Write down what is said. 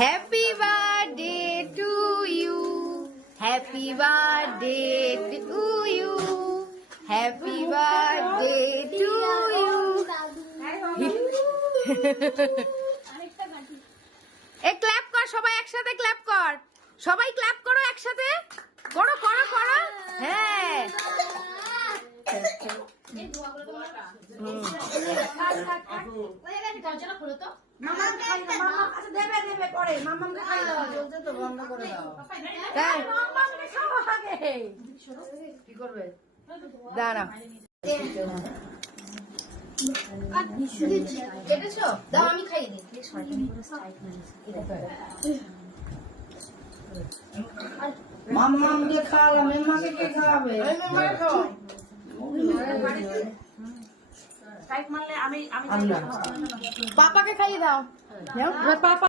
Happy birthday to you, happy birthday to you, happy birthday to you. এ clap কর, সবাই একসাথে clap কর, সবাই ক্ল্যাপ করো একসাথে, করো করো করো। হ্যাঁ কি করবে দাঁড়া, কেটেছো দাও আমি খাইয়ে দিই। মাম্মাকে খাওয়ালাম, এমাকে কে খাওয়াবে? পাপাকে খাইয়ে দাও। পাপা